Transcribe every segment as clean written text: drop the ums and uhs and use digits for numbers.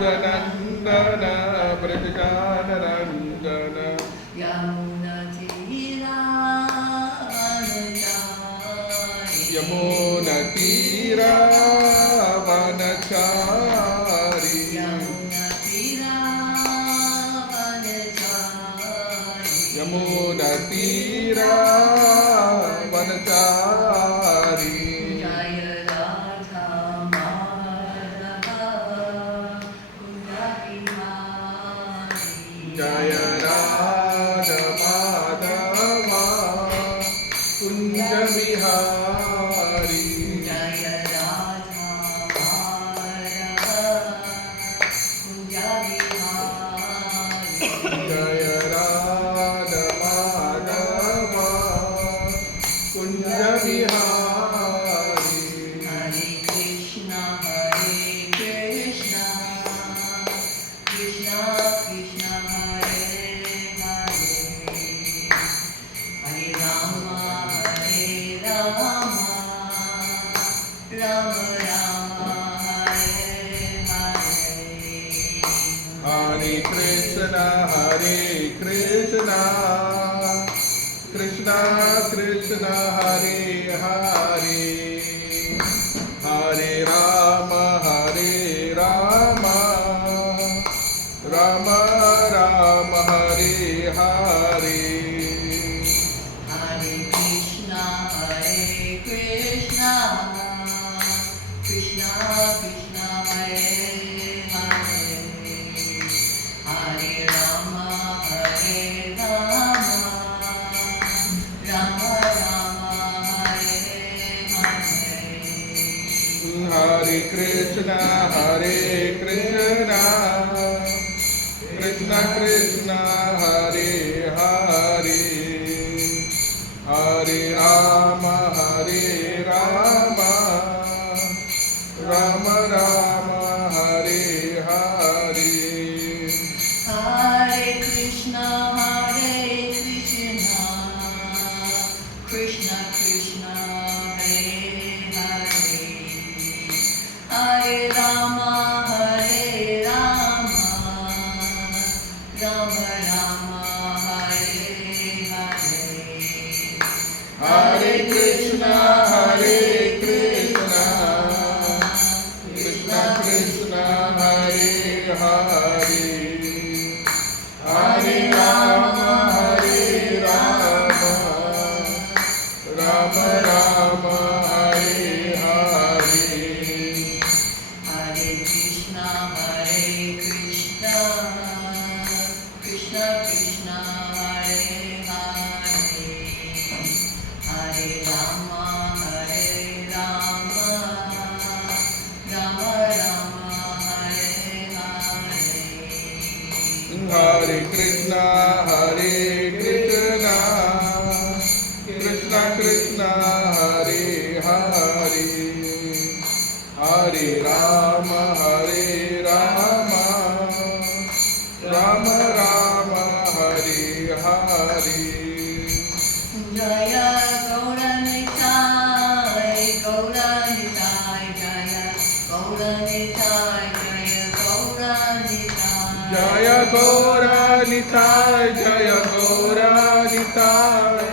Yashodanandana Prajajanarandana Yamuna Tira Vanachari Yamuna Tira Vanachari Jaya Radha Madhava Kunja Vihari Jaya Radha Madhava Kunja Vihari Jaya Radha Madhava Kunja Vihari Hare Krishna Krishna Krishna Hare Hare Hare Rama Rama Rama Hare Hare Hare Krishna Krishna Krishna Hare Hare Hare Rama Rama Rama Hare Hare Hare Krishna Krishna Krishna Hare Hare Hare Rama Rama Rama Hare Hare Hare Krishna Krishna Krishna Hare Hare Hare Rama Rama Rama Hare Hare Hare Krishna Krishna Krishna Hare Hare Hare Rama Rama Rama Hare Hare Hare Krishna Krishna Krishna Hare Hare Hare Rama Rama Rama Hare Hare Hare Krishna Krishna Krishna Hare Hare Hare Rama Rama Rama Hare Hare Hare Krishna Krishna Krishna Hare Hare Hare Rama Rama Rama Hare Hare Jaya Gauranitai Jaya Gauranitai Jaya Gauranitai Jaya Gauranitai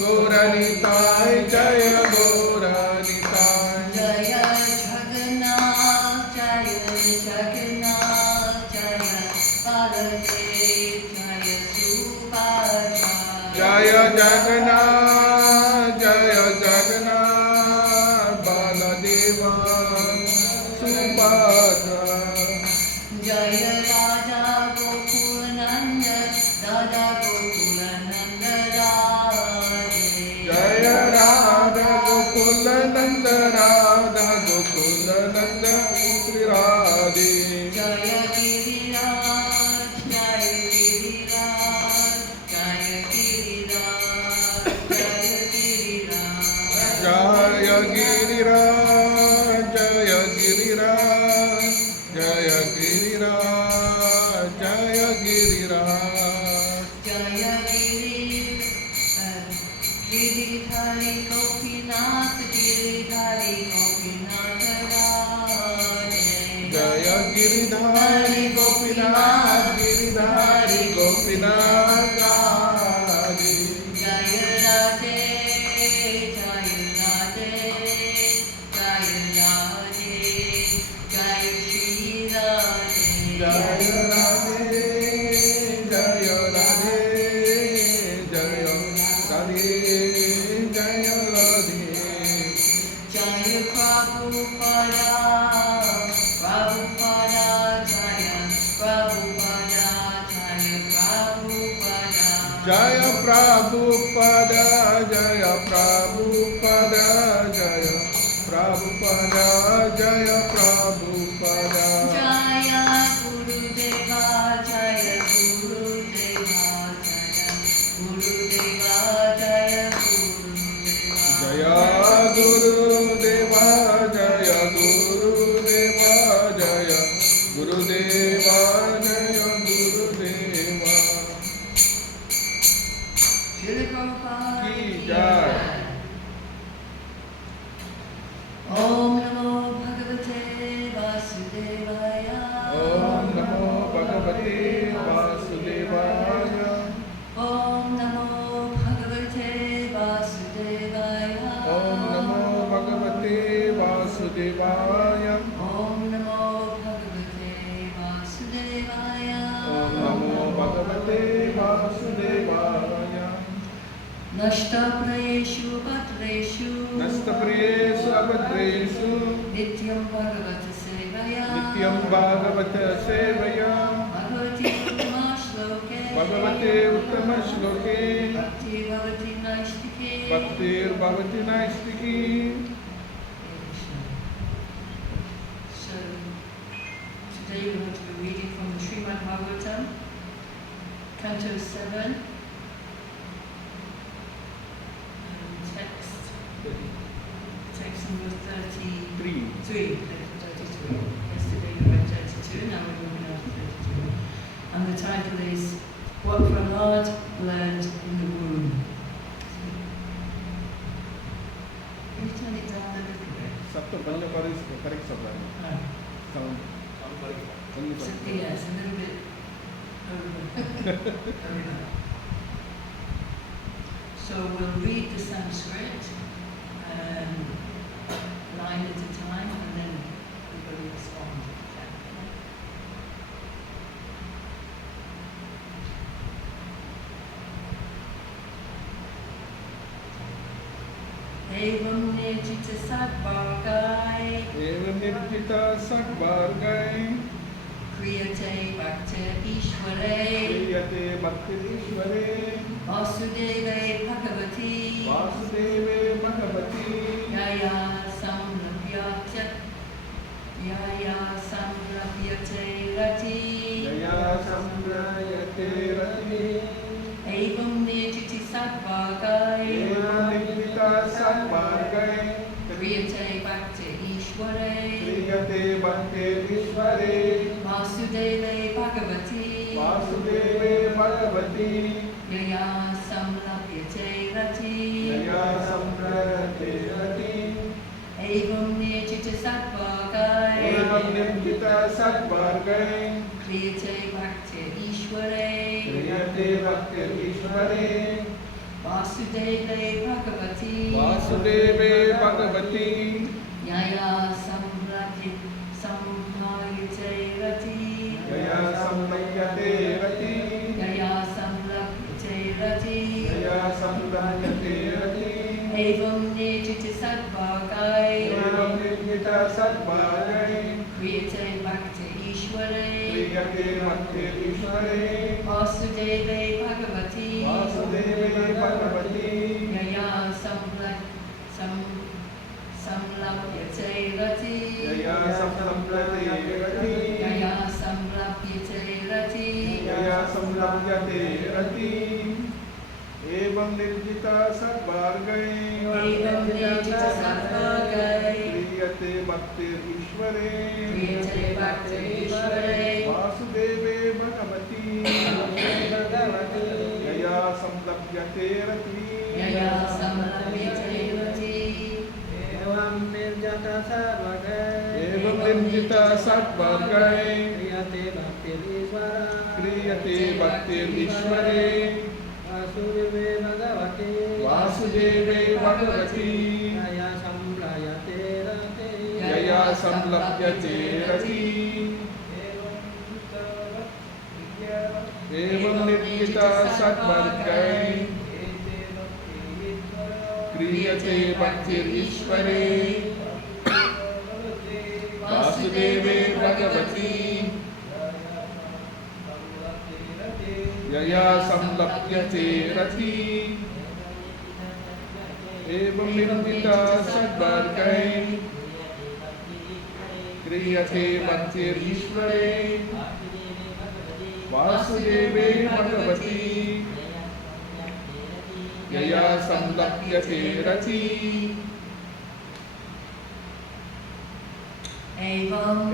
Gauranitai Jaya Gauranitai Jaya Jagannath Jaya Baladev Jaya Subhadra Jaya Jagannath Baladeva Subhadra Jaya Raja Gokulananda Radha Gokulananda Radhe Jaya Radha Gokulananda Radha Gokulananda Sri Radhe Jaya Giriraj Jaya Giriraj Jaya Giriraj Jaya Giriraj Jaya Giriraj Giriraj, Jaya Giriraj, Jaya Giriraj. Jaya Giridhari Gopinath, Giridhari Gopinath Radhe. Jaya Giridhari Gopinath, Giridhari Gopinath Radhe. Jaya Radhe, Jaya Radhe, Jaya Radhe, Jaya Shri Radhe. Jaya Radhe, Jaya Radhe, Jaya Radhe, Jaya Radhe. Jaya Prabhupada, Prabhupada, Jaya Prabhupada, Jaya Prabhupada. Jaya Prabhupada, Jaya Prabhupada, Jaya Prabhupada, Jaya Prabhupada. Jaya Gurudeva, Jaya Gurudeva, Jaya Gurudeva, Jaya Gurudeva. Jaya Gurudeva, Jaya Gurudeva, Jaya Gurudeva, Jaya Gurudeva. Shri Prabhupada Ki Jai. Om Namo Bhagavate Vasudevaya. Om Namo Bhagavate Vasudevaya. Om Namo Bhagavate Vasudevaya. Om Namo Bhagavate Vasudevaya. Om Namo Bhagavate Vasudevaya. Om Namo Bhagavate Vasudevaya. Nashta Prayeshu Patreshu Nastapriyesu abhadreshu Nityam Bhagavata Sevaya. Nityam Bhagavata Sevaya. Bhagavati Uttama Shloke. Bhagavate Uttama Shloke. Bhakti Bhavati Naistike. Bhaktir Bhavati Naistiki. So, today we're going to be reading from the Srimad Bhagavatam, Canto 7, and text number 33. 33. Yesterday we read 32, now we're moving on to 32. And the title is What Prahlad Learned in the Womb. Can you turn it down a little bit? सब तो बंद पर इसको correct सब है No. Sound Yes, a little bit over. So we'll read the Sanskrit line at a time, and then everybody respond. Evam nirjita sadvargai एवं निर्जिता सद्भार्गै kriyate bhakti ishvare क्रियते भक्तिरीश्वरे vasudeve bhagavati वासुदेवे Bhagwati yaya samlabhyate rati Jaya संप्रयते रति evam nirjiti sadvargai एवं निर्जिता सद्भार्गै kriyate bhakti ishvare क्रियते भक्तिरीश्वरे vasudeve bhagavati वासुदेवे Bhagwati yaya samlabhyate rati Jaya संप्रयते रति evam nirjita sadvargai एवं निर्जिता सद्भार्गै kriyate bhakti ishvare क्रियते भक्तिरीश्वरे vasudeve bhagavati वासुदेवे Bhagwati yaya samlabhyate rati Jaya संप्रयते रति yaya samlabhyate rati Jaya संप्रयते रति evam nirjita sadvargai एवं निर्जिता सद्भार्गै kriyate bhakti ishvare क्रियते भक्तिरीश्वरे vasudeve bhagavati वासुदेवे Bhagwati yaya samlabhyate rati Jaya संप्रयते रति yaya samlabhyate rati Jaya संलभ्यते रति एवं निर्जिता सद्भार्गै evam nirjita sadvargai क्रियते Bhaktir Ishware Kriyate Bhakti Ishvare Vasudeve Bhagavati Yaya Samlapyate Rati Yaya Samlapyate Rati Evam nirjata sarvagai Evam nirjita satvargai Kriyate bhaktir ishvara Kriyate Bhaktir Ishware Vasudeve bhagavate Vasudeve Bhagavati Yaya samprayate rate Yaya Samlapyate Rati Evam nirjita satvargai Kriyate Bhaktir Ishware Vasudeve Bhagavati Yaya Samlapyate Rati Evam nirjita satvargai Kriyate Bhaktir Ishware Vasudeve Bhagavati Yaya Samlapyate Rati Evam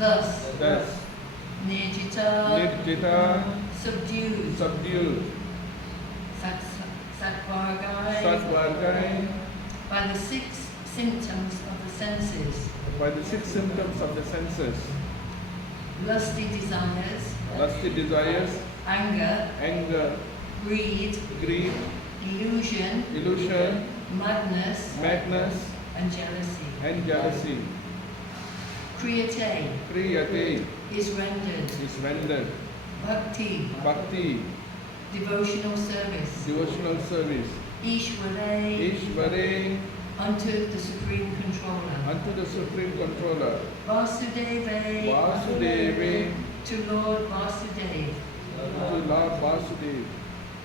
Thus Nirjita Nirjita Subdued Satvargai Satvargai by the 6 symptoms of the senses, by the 6 symptoms of the senses, lusty desires, anger, greed, illusion, madness, and jealousy. Kriyate is rendered. Bhakti, devotional service. Ishvare, unto the Supreme Controller. Vasudeve, to Lord Vasudev.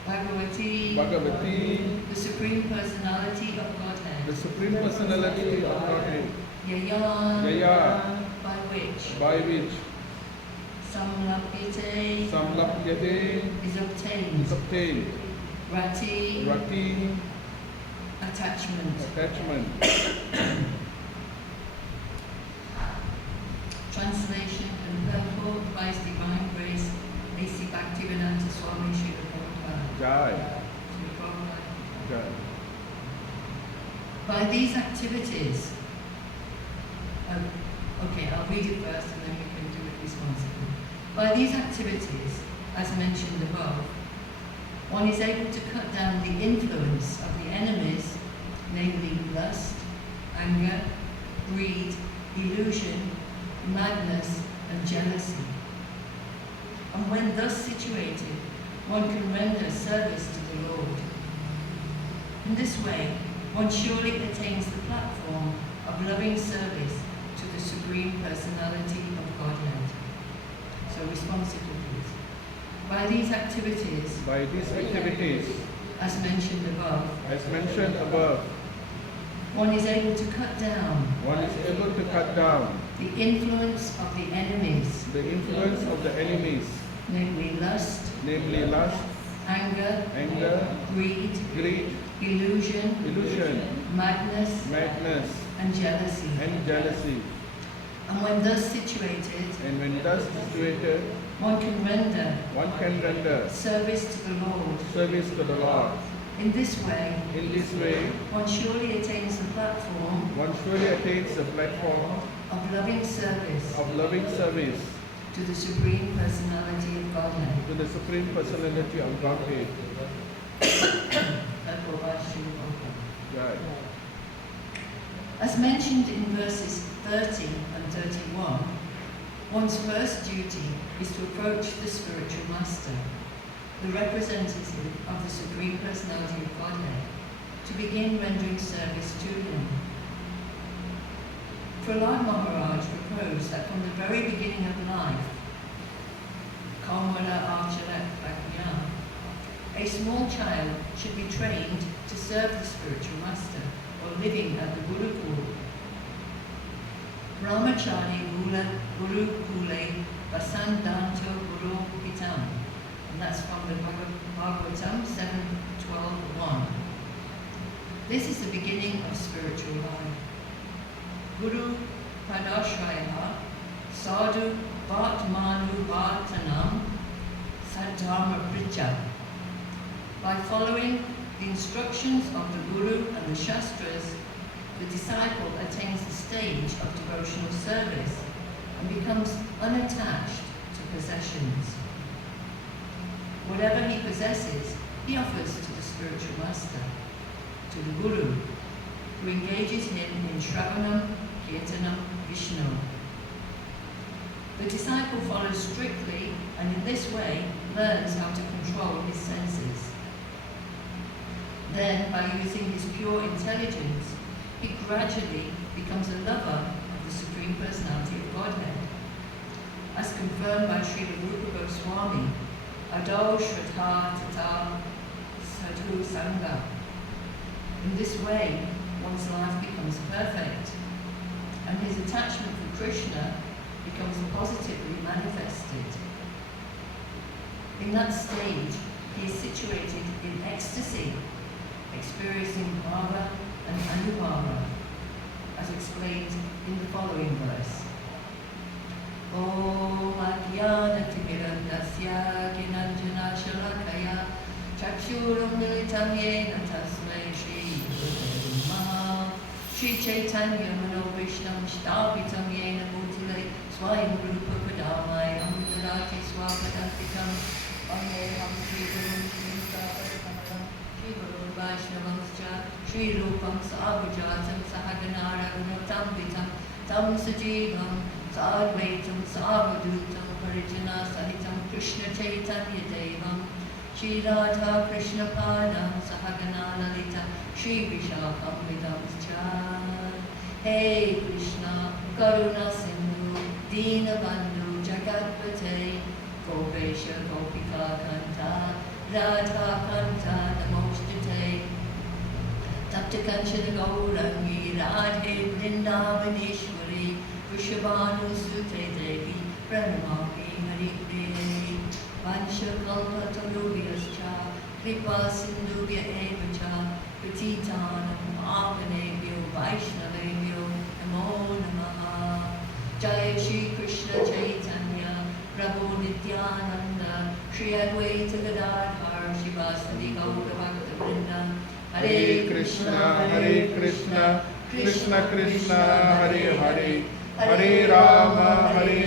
Bhagavati, the Supreme Personality of Godhead. Yaya, by which Samlapyate is obtained. Rati, attachment. Translation and purport by His Divine Grace, A.C. Bhaktivedanta Swami Srila Prabhupada. Jai. Srila Prabhupada. Jai. By these activities, okay, I'll read it first and then we can do it responsibly. By these activities, as mentioned above, one is able to cut down the influence of the enemies, namely lust, anger, greed, illusion, madness, and jealousy. And when thus situated, one can render service to the Lord. In this way, one surely attains the platform of loving service to the Supreme Personality of Godhead. So responsibly, please. By these activities, as mentioned above, one is able to cut down the influence of the enemies, namely lust, anger, greed, illusion, madness, and jealousy. And when thus situated, one can render service to the Lord. In this way, one surely attains the platform of loving service to the Supreme Personality of Godhead. As mentioned in verses 30 and 31, one's first duty is to approach the spiritual master, the representative of the Supreme Personality of Godhead, to begin rendering service to him. Prahlad Maharaj proposed that from the very beginning of life, Kaumala Archala Prajna, a small child should be trained to serve the spiritual master, or living at the Gurukul. Brahmachari Gurukule Vasandanto Guru Pitam. And that's from the Bhagavatam 7:12:1. This is the beginning of spiritual life. Guru Padashraya Sadhu Bhatmanu Bhatanam Sadharma Pricha. By following the instructions of the Guru and the Shastras, the disciple attains the stage of devotional service and becomes unattached to possessions. Whatever he possesses, he offers to the spiritual master, to the Guru, who engages him in Shravanam, Kirtanam, Vishnu. The disciple follows strictly and in this way learns how to control his senses. Then, by using his pure intelligence, he gradually becomes a lover of the Supreme Personality of Godhead. As confirmed by Srila Rupa Goswami, Ado Shraddha Tata Sadhu Sangha. In this way, one's life becomes perfect, and his attachment for Krishna becomes positively manifested. In that stage, he is situated in ecstasy, experiencing bhava and anubhava, as explained in the following verse. Om Adhyana Timirandasya Ginanjana Shalakaya Chakshuram Militam Yena Tasmai Shri Gurave Namaha Shri Chaitanya Manobhishtam Shtapitam Yena Bhutale Swayam Rupa Padamai Amdalati Swapadantikam Vandeham Shri Gurum Shri Sapadakamalam Shri Guru Vaishnavanscha Shri Rupam Savajatam Sahaganara Gunotam Vitam Tam Sajivam Sadvaitam Savadutam Parijana Sahitam Krishna Chaitanya Devam Shri Radha Krishna Padam Sahagana Lalita Shri Vishakam Vidamscha. Hey Krishna Karuna Sindhu Dina Bandhu Jagatpate Gopesha Gopika Kanta Radha Kanta Namostate Tapta Kanchana Gaurangi Radhe Vrindavaneshwari Vrishabhanu Sute Devi Pranamami Hari Priya Vansha Kalpa Tarubhyascha Kripa Sindhubhya Evacha Pratitanam Avanebhyo Vaishnavebhyo Namo Namaha. Jai Shri Krishna Chaitanya Prabhu Nityananda Shri Advaita Gadadhar Shivasadi Gaura Bhakta Vrinda. Hare Krishna, Krishna Krishna, Hare Hare, Hare Rama,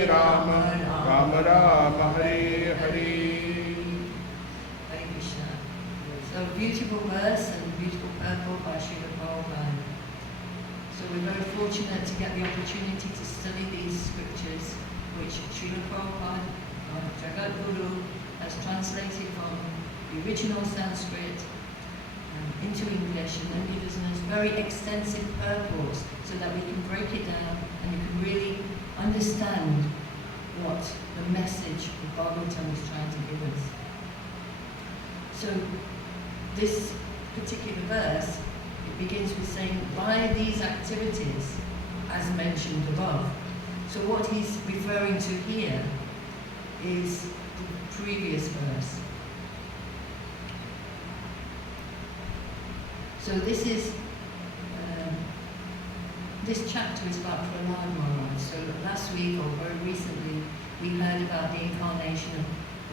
Rama Rama, Hare Hare. Hare Krishna. So beautiful verse and beautiful purport by Srila Prabhupada. So we're very fortunate to get the opportunity to study these scriptures, which Srila Prabhupada, Jagat Guru, has translated from the original Sanskrit into English, and then gives us very extensive purports so that we can break it down and you can really understand what the message of Bhagavatam is trying to give us. So this particular verse, it begins with saying, by these activities, as mentioned above. So what he's referring to here is the previous verse. So this is, this chapter is about Prahlad Maharaj. So last week, or very recently, we heard about the incarnation of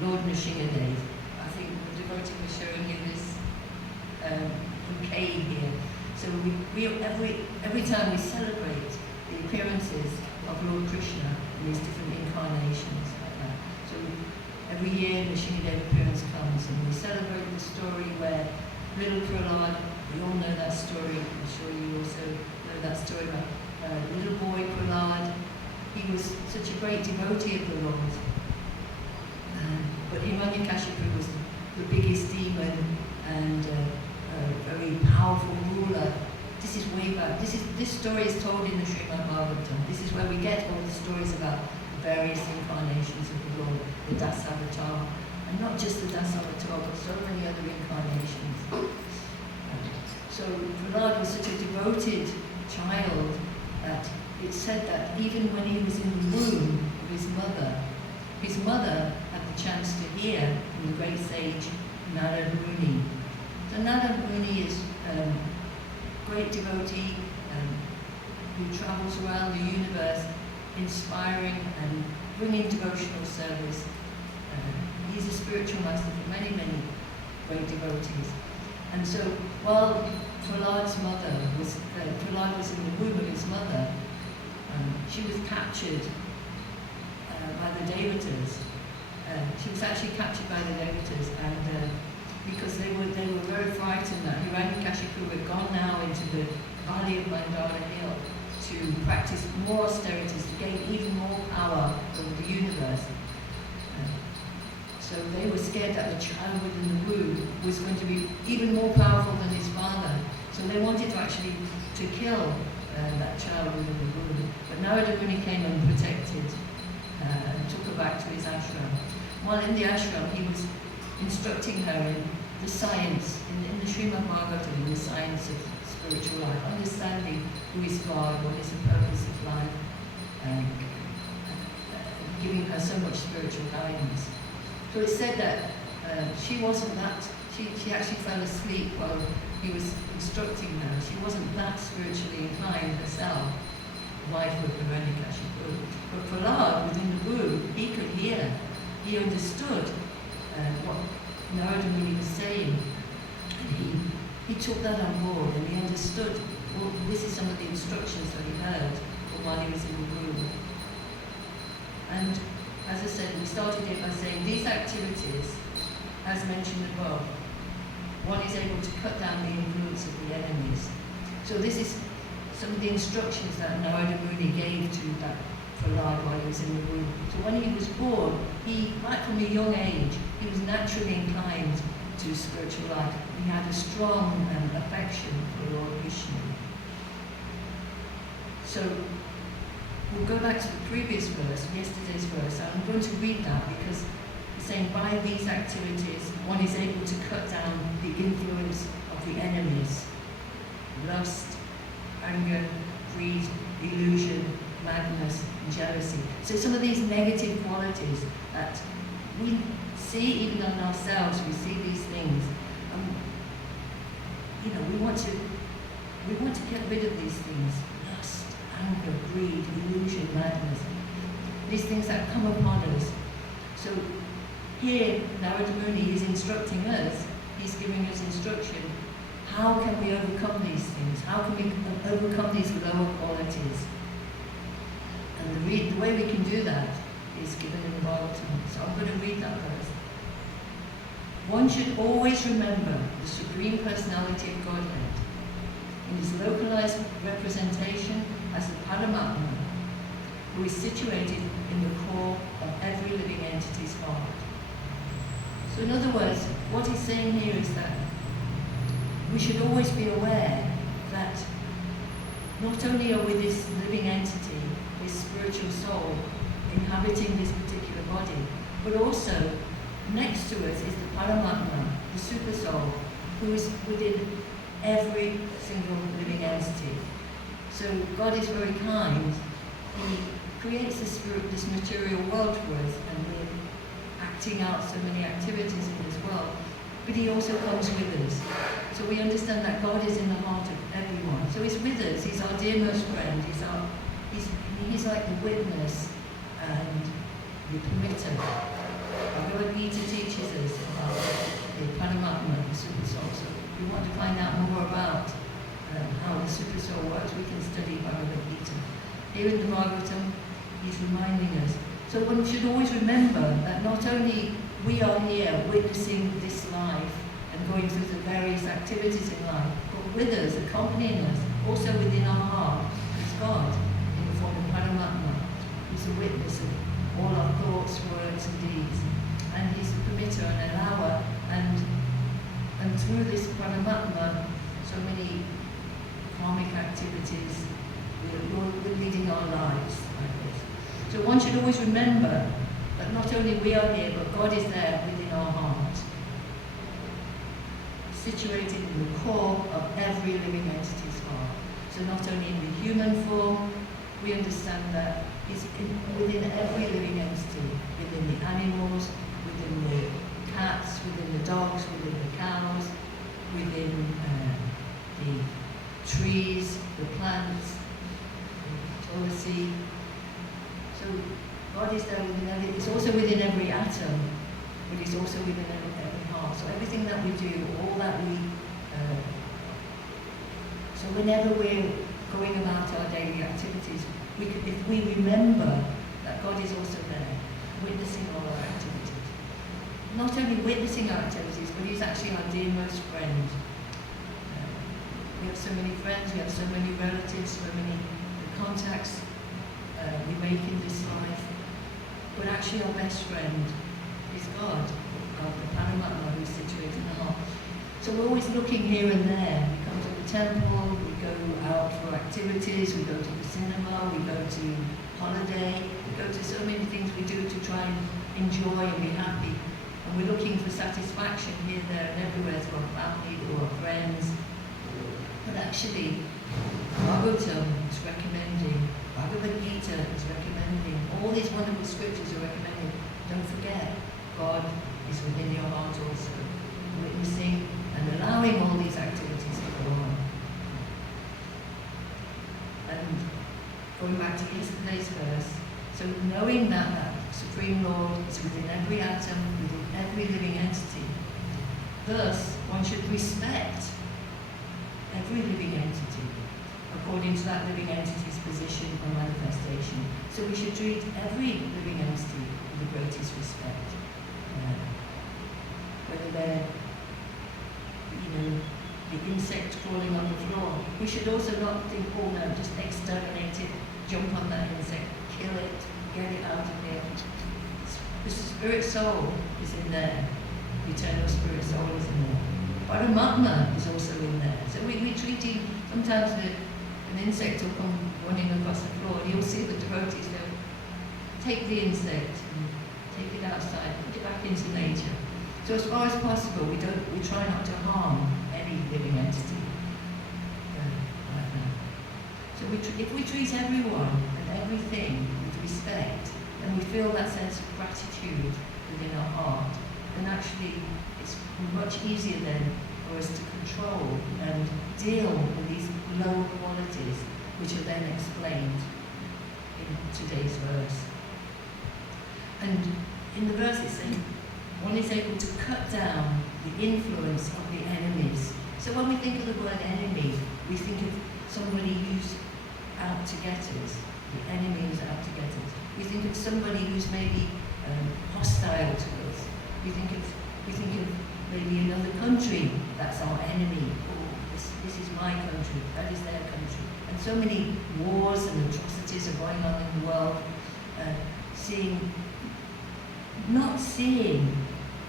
Lord Nrsimhadev. I think the devotee was showing you this bouquet here. So we every time we celebrate the appearances of Lord Krishna in these different incarnations like that. So every year Nrsimhadev appearance comes and we celebrate the story where little Prahlad, we all know that story, I'm sure you also know that story about little boy Prahlad. He was such a great devotee of the Lord. But Hiranyakashipu was the biggest demon and a very powerful ruler. This is way back. This story is told in the Srimad Bhagavatam. This is where we get all the stories about the various incarnations of the Lord, the Dasavatar, and not just the Dasavatar, but so many other incarnations. So Prahlad was such a devoted child that it's said that even when he was in the womb of his mother had the chance to hear from the great sage Narada Muni. So Narada Muni is a great devotee, who travels around the universe inspiring and bringing devotional service. He's a spiritual master for many, many great devotees. And so while Prahlad's mother was, Prahlad was in the womb of his mother, she was captured by the Devatas. She was actually captured by the Devatas, and because they were very frightened that Hiranyakashipu had gone now into the valley of Mandara Hill to practice more austerities, to gain even more power over the universe. So they were scared that the child within the womb was going to be even more powerful than his father. So they wanted to actually to kill that child within the womb. But Narada Muni came and protected and took her back to his ashram. While in the ashram, he was instructing her in the science, in the Srimad Bhagavatam, in the science of spiritual life, understanding who is God, what is the purpose of life, and giving her so much spiritual guidance. So it said that she wasn't that, she actually fell asleep while he was instructing her. She wasn't that spiritually inclined herself, wife of Hiranyakashipu. But Prahlad, within the womb, he could hear, he understood what Narada Muni was saying. And he took that on board and he understood, well, this is some of the instructions that he heard while he was in the womb. And as I said, we started it by saying these activities, as mentioned above, one is able to cut down the influence of the enemies. So this is some of the instructions that Narada Muni gave to that Prahlad while he was in the womb. So when he was born, he, right from a young age, he was naturally inclined to spiritual life. He had a strong affection for Lord Vishnu. So we'll go back to the previous verse, yesterday's verse. I'm going to read that because it's saying by these activities, one is able to cut down the influence of the enemies. Lust, anger, greed, illusion, madness, and jealousy. So some of these negative qualities that we see even on ourselves, we see these things. We want to get rid of these things. Lust, anger, greed, illusion, madness. These things that come upon us. So here, Narada Muni is instructing us, he's giving us instruction. How can we overcome these things? How can we overcome these lower qualities? And the way we can do that is given in the Bhagavatam. So I'm going to read that verse. One should always remember the Supreme Personality of Godhead in his localized representation as the Paramatma, who is situated in the core of every living entity's heart. So in other words, what he's saying here is that we should always be aware that not only are we this living entity, this spiritual soul, inhabiting this particular body, but also next to us is the Paramatma, the super soul, who is within every single living entity. So God is very kind. He creates this material world for us, and we're acting out so many activities in this world. But he also comes with us. So we understand that God is in the heart of everyone. So he's with us. He's our dearest friend. He's like the witness and the permitter. Bhagavad Gita teaches us about the Paramatma, the super soul. So if we want to find out more about how the super soul works, we can study Bhagavad Gita. Here in the Bhagavatam, he's reminding us. So one should always remember that not only we are here witnessing this life and going through the various activities in life, but with us, accompanying us, also within our heart, is God in the form of Paramatma, who's a witness of all our thoughts, words and deeds. And he's the permitter and allower, and through this Paramatma, so many karmic activities, we're leading our lives like this. So one should always remember that not only we are here, but God is there within our heart, situated in the core of every living entity's heart. So not only in the human form, we understand that He's within every living entity, within the animals, within the cats, within the dogs, within the cows, within the trees, the plants, Tulasi. So God is there within every, it's also within every atom, but it's also within every heart. So everything that we do, all that we, so whenever we're going about our daily activities, if we remember that God is also there, witnessing all our activities. Not only witnessing our activities, but He's actually our dearmost friend. We have so many friends, we have so many relatives, so many contacts we make in this life. But actually our best friend is God, the Paramatma who is situated in the heart. So we're always looking here and there. We come to the temple, we go out for activities, we go to the cinema, we go to holiday, we go to so many things we do to try and enjoy and be happy. And we're looking for satisfaction here, there and everywhere to our family or our friends. But actually, Bhagavatam is recommending, Bhagavad Gita is recommending, all these wonderful scriptures are recommending, don't forget, God is within your heart also, witnessing and allowing all these activities to go on. And going back to yesterday's verse, so knowing that the Supreme Lord is within every atom, within every living entity, thus one should respect every living entity according to that living entity's position or manifestation. So we should treat every living entity with the greatest respect. Whether they're, the insect crawling on the floor, we should also not think, oh no, just exterminate it, jump on that insect, kill it, get it out of here. The spirit soul is in there. The eternal spirit soul is in there. Paramatma is also in there. So we treat him, sometimes an insect will come running across the floor and you'll see the devotees, they'll take the insect and take it outside, put it back into nature. So as far as possible, we try not to harm any living entity like that. So if we treat everyone and everything with respect, and we feel that sense of gratitude within our heart, then actually it's much easier then for us to control and deal with these lower qualities, which are then explained in today's verse. And in the verse it's saying, one is able to cut down the influence of the enemies. So when we think of the word enemy, we think of somebody who's out to get us, the enemy who's out to get us. We think of somebody who's maybe hostile to us. We think of maybe another country that's our enemy. Oh, this is my country, that is their country. And so many wars and atrocities are going on in the world, not seeing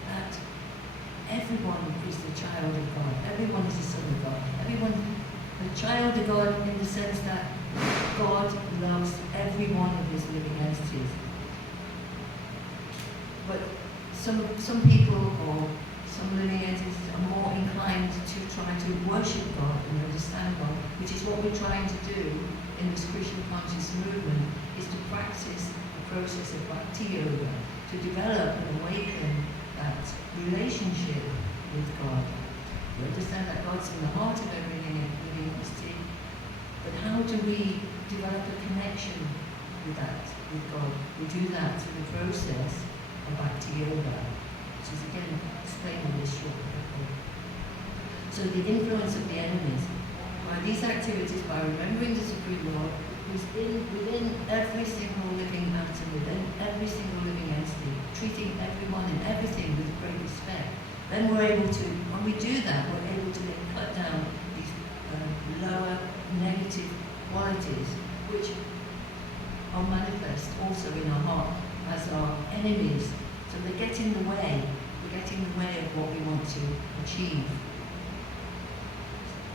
that everyone is the child of God, everyone is the son of God, everyone the child of God in the sense that God loves every one of his living entities. But some people or some living entities are more inclined to try to worship God and understand God, which is what we're trying to do in this Krishna conscious movement, is to practice the process of bhakti yoga, to develop and awaken that relationship with God. We understand that God's in the heart of every living entity, but how do we develop a connection with God? We do that through the process of bhakti yoga, which is again explained in this short book. So the influence of the enemies, by these activities, by remembering the Supreme Lord, who's within every single living atom, within every single living entity, treating everyone and everything with great respect, then we're able to, when we do that, we're able to then cut down these lower negative qualities, which are manifest also in our heart as our enemies. So they get in the way. They get in the way of what we want to achieve.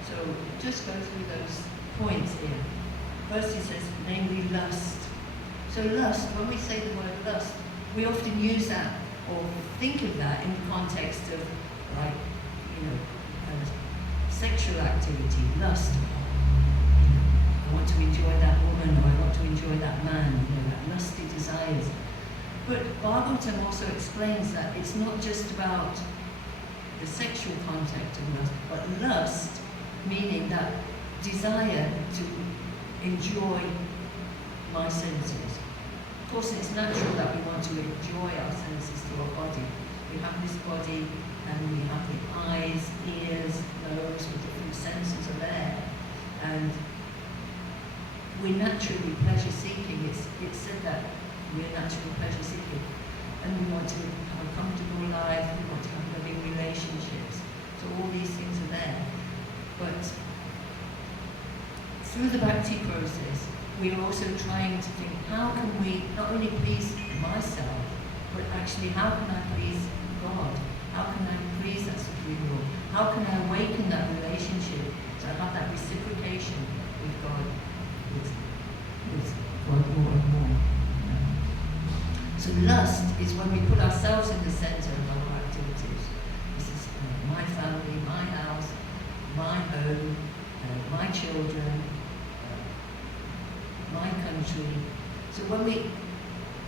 So just go through those points here. First he says, namely lust. So lust, when we say the word lust, we often use that or think of that in the context of sexual activity, lust. I want to enjoy that woman, or I want to enjoy that man, that lusty desires. But Bhagavatam also explains that it's not just about the sexual context of lust, but lust, meaning that desire to enjoy my senses. Of course, it's natural that we want to enjoy our senses through our body. We have this body and we have the eyes, ears, nose, with different senses are there. And we're naturally pleasure seeking. It's said that we're naturally pleasure seeking. And we want to have a comfortable life, we want to have loving relationships. So all these things are there. But through the bhakti process, we are also trying to think, how can we not only please myself, but actually how can I please God? How can I please that Supreme Lord? How can I awaken that relationship so I have that reciprocation with God, with God more and more? So lust is when we put ourselves in the center of our activities. This is my family, my house, my home, my children, my country. So when we,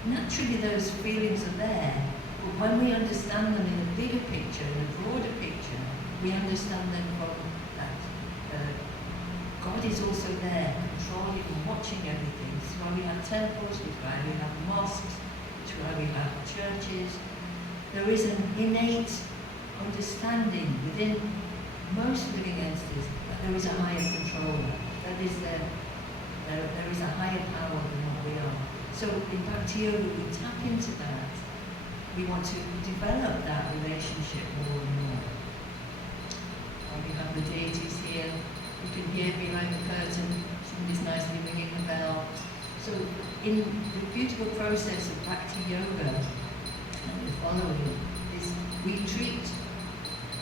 naturally those feelings are there, but when we understand them in a bigger picture, in a broader picture, we understand them from that God is also there, controlling and watching everything. So why we have temples, which is why we have mosques, which is why we have churches. There is an innate understanding within most living entities that there is a higher controller, that is there is a higher power than what we are. So in Bhakti Yoga we tap into that. We want to develop that relationship more and more. We have the deities here. You can hear behind the curtain, somebody's nicely ringing the bell. So in the beautiful process of Bhakti Yoga that we're following is we treat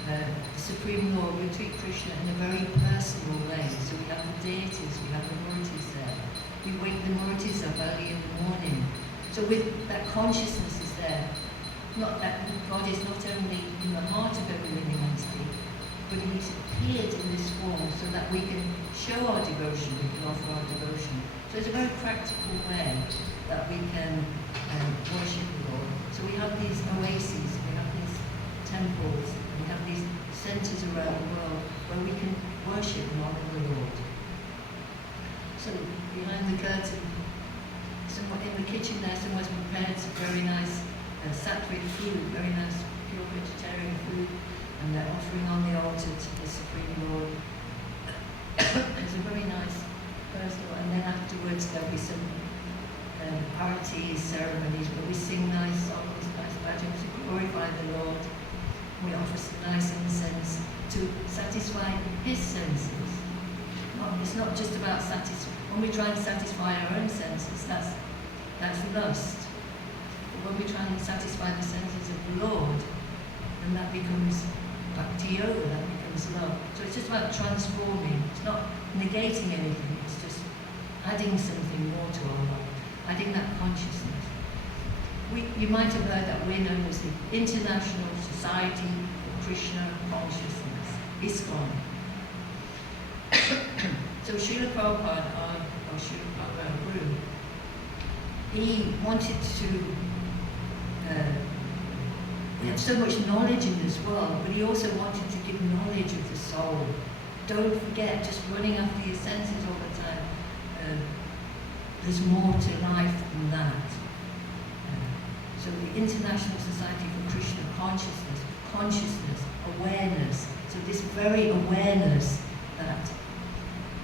the Supreme Lord, we treat Krishna in a very personal way. So we have the deities, we have the murtis there. We wake the murtis up early in the morning. So with that consciousness is there. Not that God is not only in the heart of every living entity, but He's appeared in this form so that we can show our devotion, we can offer our devotion. So it's a very practical way that we can worship the Lord. So we have these oases, we have these temples, we have these centres around the world where we can worship and honour the Lord. So behind the curtain, somewhat in the kitchen there, someone's prepared some very nice sattvic food, very nice pure vegetarian food, and they're offering on the altar to the Supreme Lord. It's a very nice personal, and then afterwards there'll be some arati ceremonies where we sing nice songs, nice bhajans to glorify the Lord. We offer some nice incense to satisfy His senses. It's not just about when we try and satisfy our own senses, that's lust. But when we try and satisfy the senses of the Lord, then that becomes bhakti yoga, that becomes love. So it's just about transforming. It's not negating anything, it's just adding something more to our life, adding that consciousness. You might have heard that we're known as the International Society for Krishna Consciousness, ISKCON. So Srila Prabhupada, our Srila Prabhupada Guru, he wanted to, we have so much knowledge in this world, but he also wanted to give knowledge of the soul. Don't forget, just running after your senses all the time, there's more to life than that. So the International Society for Krishna Consciousness, awareness. So this very awareness that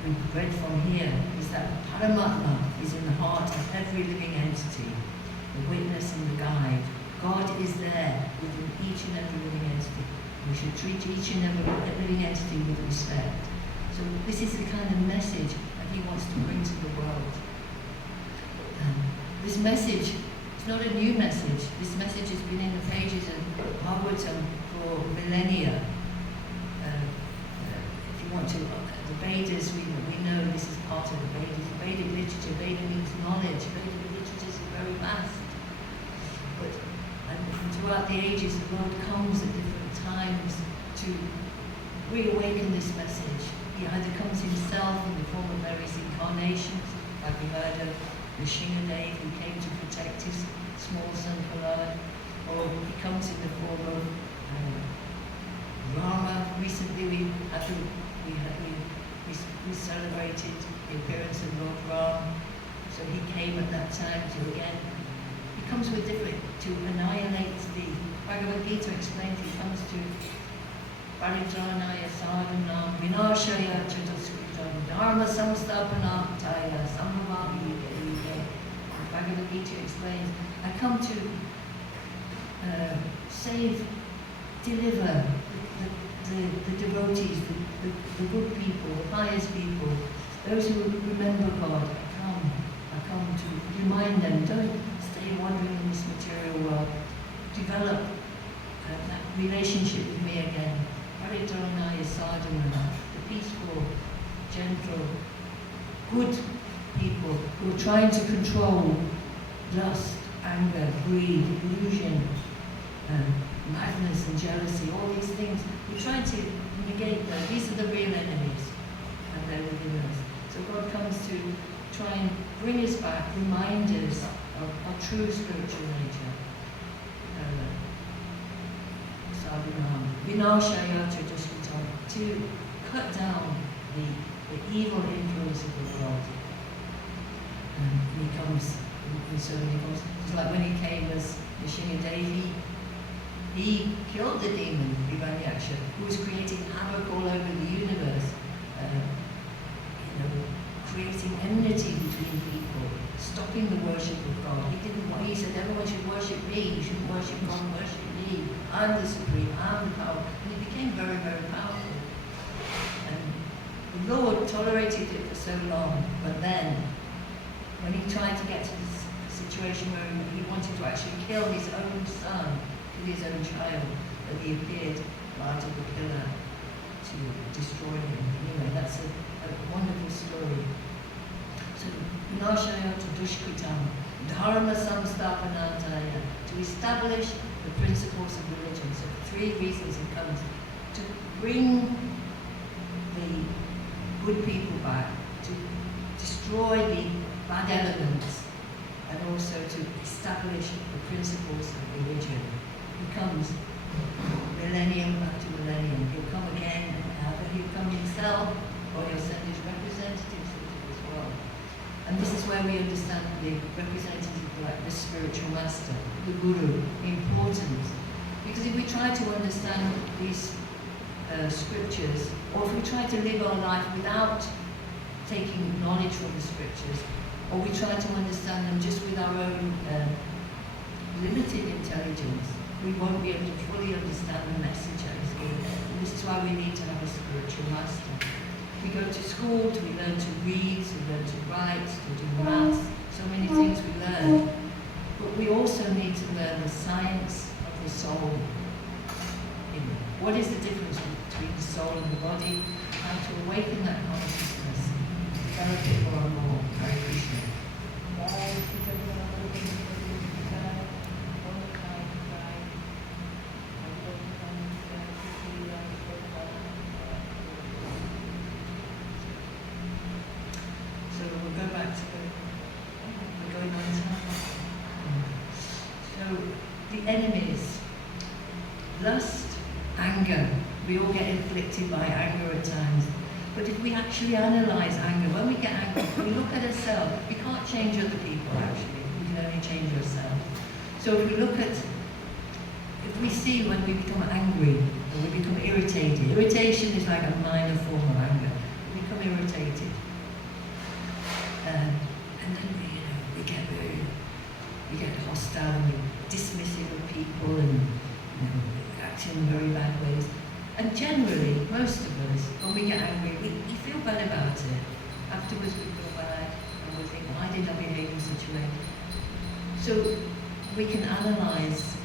we've read from here is that Paramatma is in the heart of every living entity, the witness and the guide. God is there within each and every living entity. We should treat each and every living entity with respect. So this is the kind of message that he wants to bring to the world. This message, it's not a new message. This message has been in the pages of Bhagavatam for millennia. If you want to, the Vedas, we know this is part of the Vedas. Vedic literature, Veda means knowledge. Vedic literature is very vast. But throughout the ages, the Lord comes at different times to reawaken this message. He either comes himself in the form of various incarnations, like we heard of Nishingadev, who came to protect his small son Prahlad, or he comes in the form of Rama. Recently we celebrated the appearance of Lord Ram, so he came time to again, he comes with different, to annihilate the Bhagavad Gita explains he comes to Paritranaya sadhanam vinashaya chatuskritam dharma samstapanam taya samavami devite. Bhagavad Gita explains, I come to save, deliver the devotees, the good people, the pious people, those who remember God. I come to remind them, don't stay wandering in this material world. Develop that relationship with me again. Paritranaya sadhanam, the peaceful, gentle, good people who are trying to control lust, anger, greed, illusion, madness and jealousy, all these things. We're trying to negate them. These are the real enemies, and they're within us. So God comes to try and bring us back, remind us of our true spiritual nature. Sadhanam, vinashaya chatuskritam, to cut down the evil influence of the world. And he comes in so many forms. It's like when he came as Nishingadevi, he killed the demon, Hiranyaksha, who was creating havoc all over the universe, creating enmity between people, stopping the worship of God. He said everyone should worship me, you shouldn't worship God, worship me. I'm the supreme, I'm the power. And he became very, very powerful. And the Lord tolerated it for so long, but then, when he tried to get to this situation where he wanted to actually kill his own son, his own child, that he appeared large of a pillar to destroy him. Anyway, that's a wonderful story. So, vinashaya dushkritam, dharma samstapanataya, to establish the principles of religion. So, 3 reasons it comes: to bring the good people back, to destroy the bad elements, and also to establish the principles of religion. He comes millennium after millennium. He'll come again, but he'll come himself, or he'll send his representatives into this world. And this is where we understand the representative, like the spiritual master, the guru, important. Because if we try to understand these scriptures, or if we try to live our life without taking knowledge from the scriptures, or we try to understand them just with our own limited intelligence, we won't be able to fully understand the message that is given. And this is why we need to have a spiritual master. We go to school, we learn to read, we learn to write, to do maths, so many things we learn. But we also need to learn the science of the soul. What is the difference between the soul and the body? How to awaken that consciousness, develop it more and more. Hare Krishna. So we'll go back to we're going on time. So the enemies, lust, anger. We all get inflicted by anger at times. But if we actually analyze anger, when we get angry, we look at ourselves. We can't change other people, actually. We can only change ourselves. So if we look at, if we see when we become angry, or we become irritated, irritation is like a minor form of anger. We become irritated. And then we get hostile and we're dismissive of people and act in very bad ways. And generally, most of us, when we get angry, we feel bad about it. Afterwards we feel bad and we think, why did I behave in such a way? So we can analyze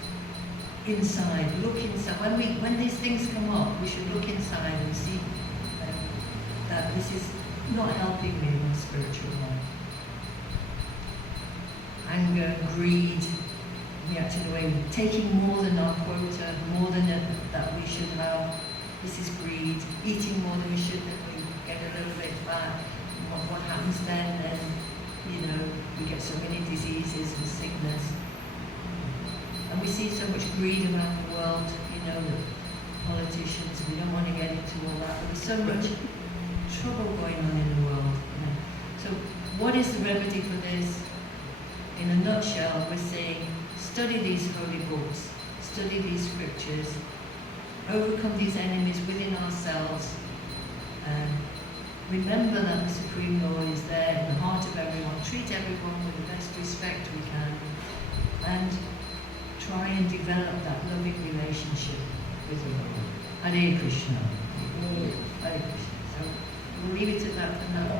inside, look inside. When these things come up, we should look inside and see that this is not helping me in my spiritual life. Anger, greed, reacting in a way, taking more than our quota, more than that we should have. This is greed. Eating more than we should, then we get a little bit fat. What happens then? Then, we get so many diseases and sickness. And we see so much greed around the world, the politicians, we don't want to get into all that, but there's so much trouble going on in the world. So what is the remedy for this? in a nutshell, we're saying, study these holy books, study these scriptures, overcome these enemies within ourselves, remember that the Supreme Lord is there in the heart of everyone, treat everyone with the best respect we can, and try and develop that loving relationship with the Lord. Hare Krishna. Hare Krishna. So we'll leave it at that for now.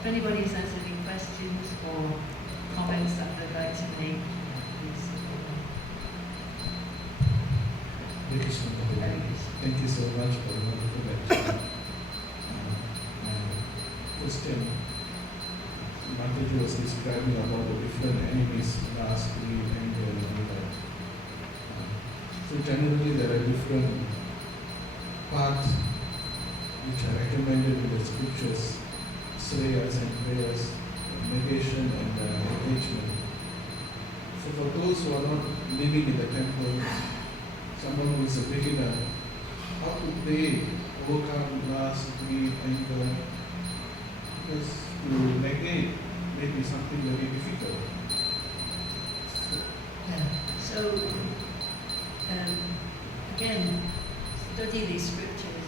If anybody has any questions or comments that they'd like to make, please. Hare Krishna. Hare Krishna. Thank you so much for the wonderful lecture. Question. Mataji was describing about the different enemies, lust, greed, anger, and all that. So generally there are different paths which are recommended in the scriptures, shreyas and prayers, negation and engagement. So for those who are not living in the temple, someone who is a beginner, how could they overcome lust, greed, anger? Because to negate may be something very difficult. Yeah. So, again, study these scriptures,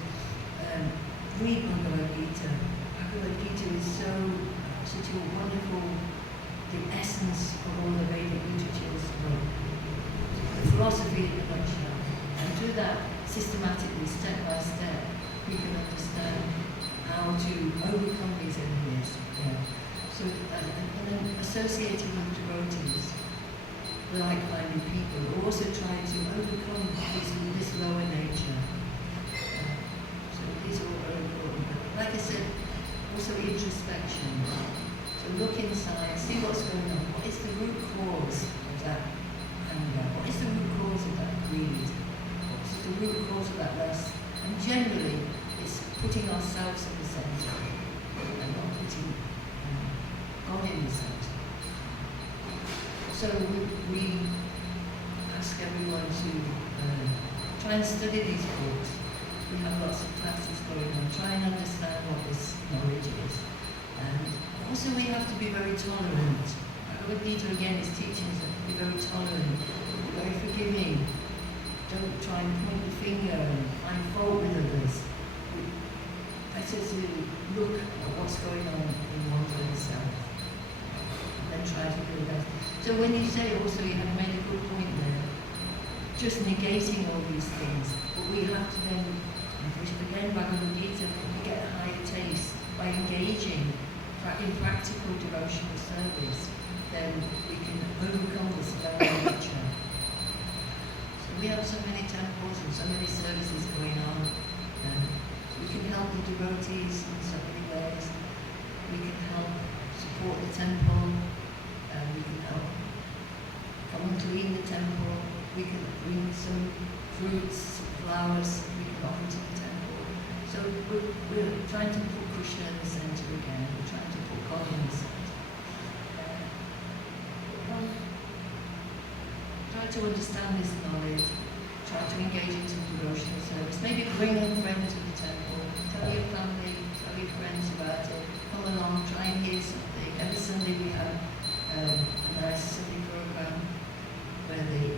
read Bhagavad Gita. Bhagavad Gita is such a wonderful, the essence of all the Vedic literatures, the philosophy in a nutshell. And through that, systematically, step by step, we can understand how to overcome these enemies. Yeah. So, and then associating with devotees, like-minded people, who also try to overcome this lower nature. So these are all important. But like I said, also introspection. So look inside, see what's going on. What is the root cause of that anger? What is the root cause of that greed? What's the root cause of that lust? And generally, it's putting ourselves in the center and not putting God in the center. So we ask everyone to try and study these books. We have lots of classes going on. Try and understand what this knowledge is. And also we have to be very tolerant. Bhagavad Gita again is teaching us to be very tolerant, very forgiving. Don't try and point the finger and find fault with others. Better to look at what's going on in one's own self and then try to do the best. So when you say also, you have made a good point there, just negating all these things, but we have to then, again, Bhagavad Gita, we get a higher taste by engaging in practical devotional service, then we can overcome this lower nature. So we have so many temples and so many services going on, and we can help the devotees in so many ways. We can help support the temple, we can help come and clean the temple, we can bring some fruits, flowers we can offer to the temple. So we're trying to put Krishna in the center again, we're trying to put God in the center. Try to understand this knowledge, try to engage in some devotional service, maybe bring a friend to the temple, tell your family, tell your friends about it, come along, try and hear something. Every Sunday we have a nice Sunday program where they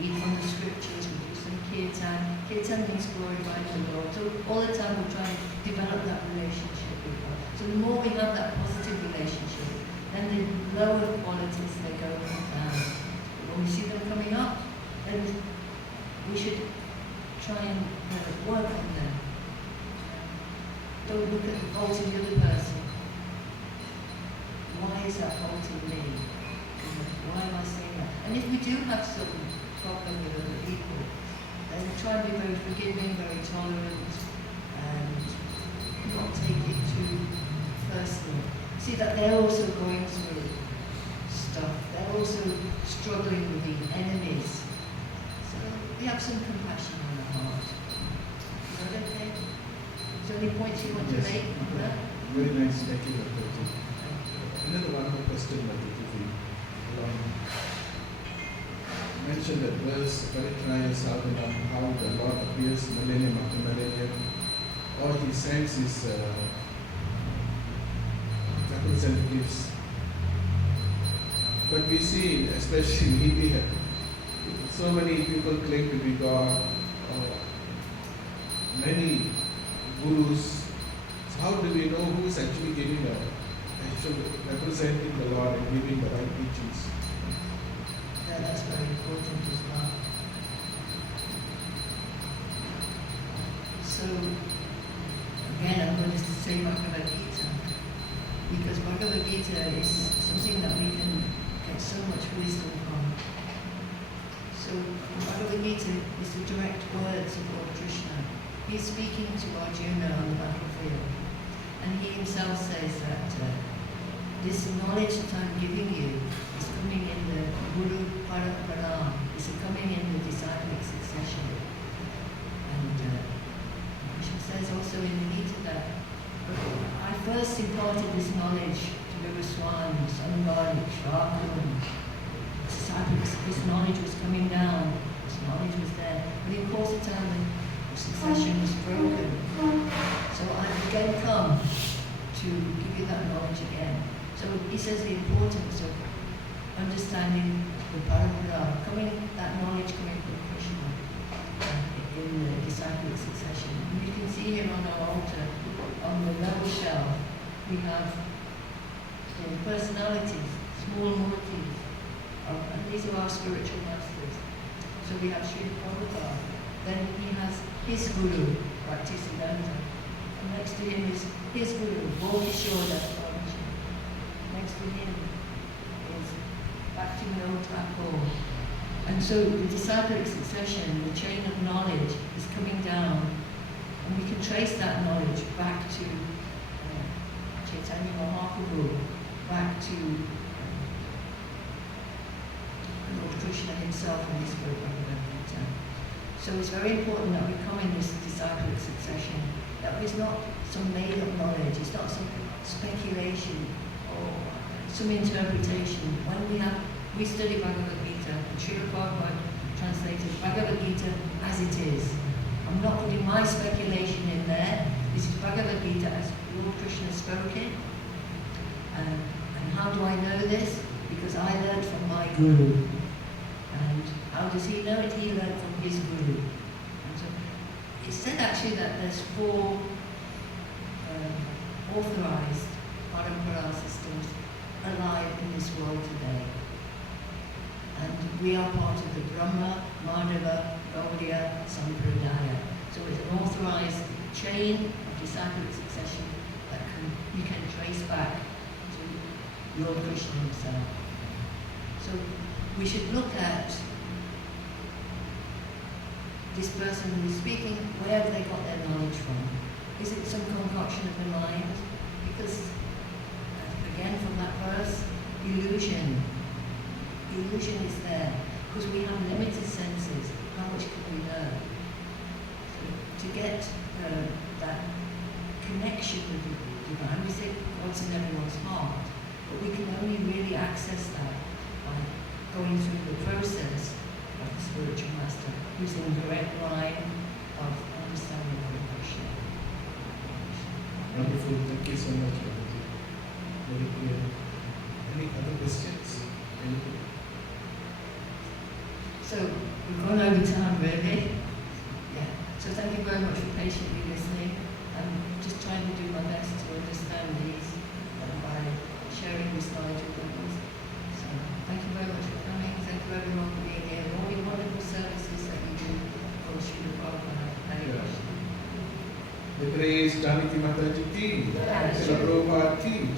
read from the scriptures, we do some kirtan. Kirtan means glorifying the Lord. So all the time we're trying to develop that relationship with God. So the more we have that positive relationship, then the lower qualities they go down. When we see them coming up, then we should try and work on them. Don't look at the fault in the other person. Why is that fault in me? Why am I saying that? And if we do have some problem with other people, then try and be very forgiving, very tolerant, and not take it too personal. See that they're also going through stuff. They're also struggling with the enemies. So we have some compassion on our heart. Is that okay? Is there any points you want to make on that? Very nice. Thank you, Dr. Another one more question, Dr. Mentioned that verse, Paritraya Sadhanam, how the Lord appears millennium after millennium, or he sends his representatives But we see, especially in India, so many people claim to be God, many gurus. So how do we know who is actually giving representing the Lord and giving the right teachings? Yeah, that's very important as well. So, again, I'm going to say Bhagavad Gita, because Bhagavad Gita is something that we can get so much wisdom from. So, Bhagavad Gita is the direct words of Lord Krishna. He's speaking to Arjuna on the battlefield, and he himself says that this knowledge that I'm giving you is coming in the Guru Parampara, is coming in the disciplic succession. And Krishna says also in the Gita that I first imparted this knowledge to the Goswami, Srimad, Sjmkl. This knowledge was coming down, this knowledge was there. But in course of time, the succession was broken. So I again come to give you that knowledge again. So he says the importance of understanding the parampara, that knowledge coming from Krishna in the disciplic succession. And you can see here on our altar, on the lower shelf, we have personalities, small murtis, and these are our spiritual masters. So we have Srila Prabhupada. Then he has his guru, Bhaktisiddhanta. And next to him is his guru, Bodhisattva. Next to him is Bhaktivinoda Thakur. And so the disciplic succession, the chain of knowledge, is coming down, and we can trace that knowledge back to Chaitanya Mahaprabhu, back to Lord Krishna himself when he spoke Bhagavad Gita. So it's very important that we come in this disciplic succession. That is not some made-up knowledge, it's not some speculation or some interpretation. When we study Bhagavad Gita, and Srila Prabhupada translated Bhagavad Gita as it is. I'm not putting my speculation in there. This is Bhagavad Gita as Lord Krishna spoke it. And how do I know this? Because I learned from my guru. And how does he know it? He learned from his guru. And so it's said actually that there's 4 authorized parampara systems alive in this world today. And we are part of the Brahma, Madhava, Gaudiya, Sampradaya. So it's an authorized chain of disciplic succession that you can trace back to Lord Krishna himself. So we should look at this person who is speaking, where have they got their knowledge from? Is it some concoction of the mind? Because, again from that verse, illusion. Illusion is there, because we have limited senses. How much can we know? So to get that connection with the divine, we say God's in everyone's heart, but we can only really access that by going through the process of the spiritual master, using the direct line of understanding of Krishna. Wonderful, thank you so much. Very clear. Any other questions? Anything? So we've gone over time really. Yeah. So thank you very much for patiently listening. I'm just trying to do my best to understand these by sharing this knowledge with others. So thank you very much for coming. Thank you everyone for being here. All the wonderful services that you do for Srila Prabhupada. Hare Krishna. The praise Janaki Mataji ki, Srila Prabhupada ki.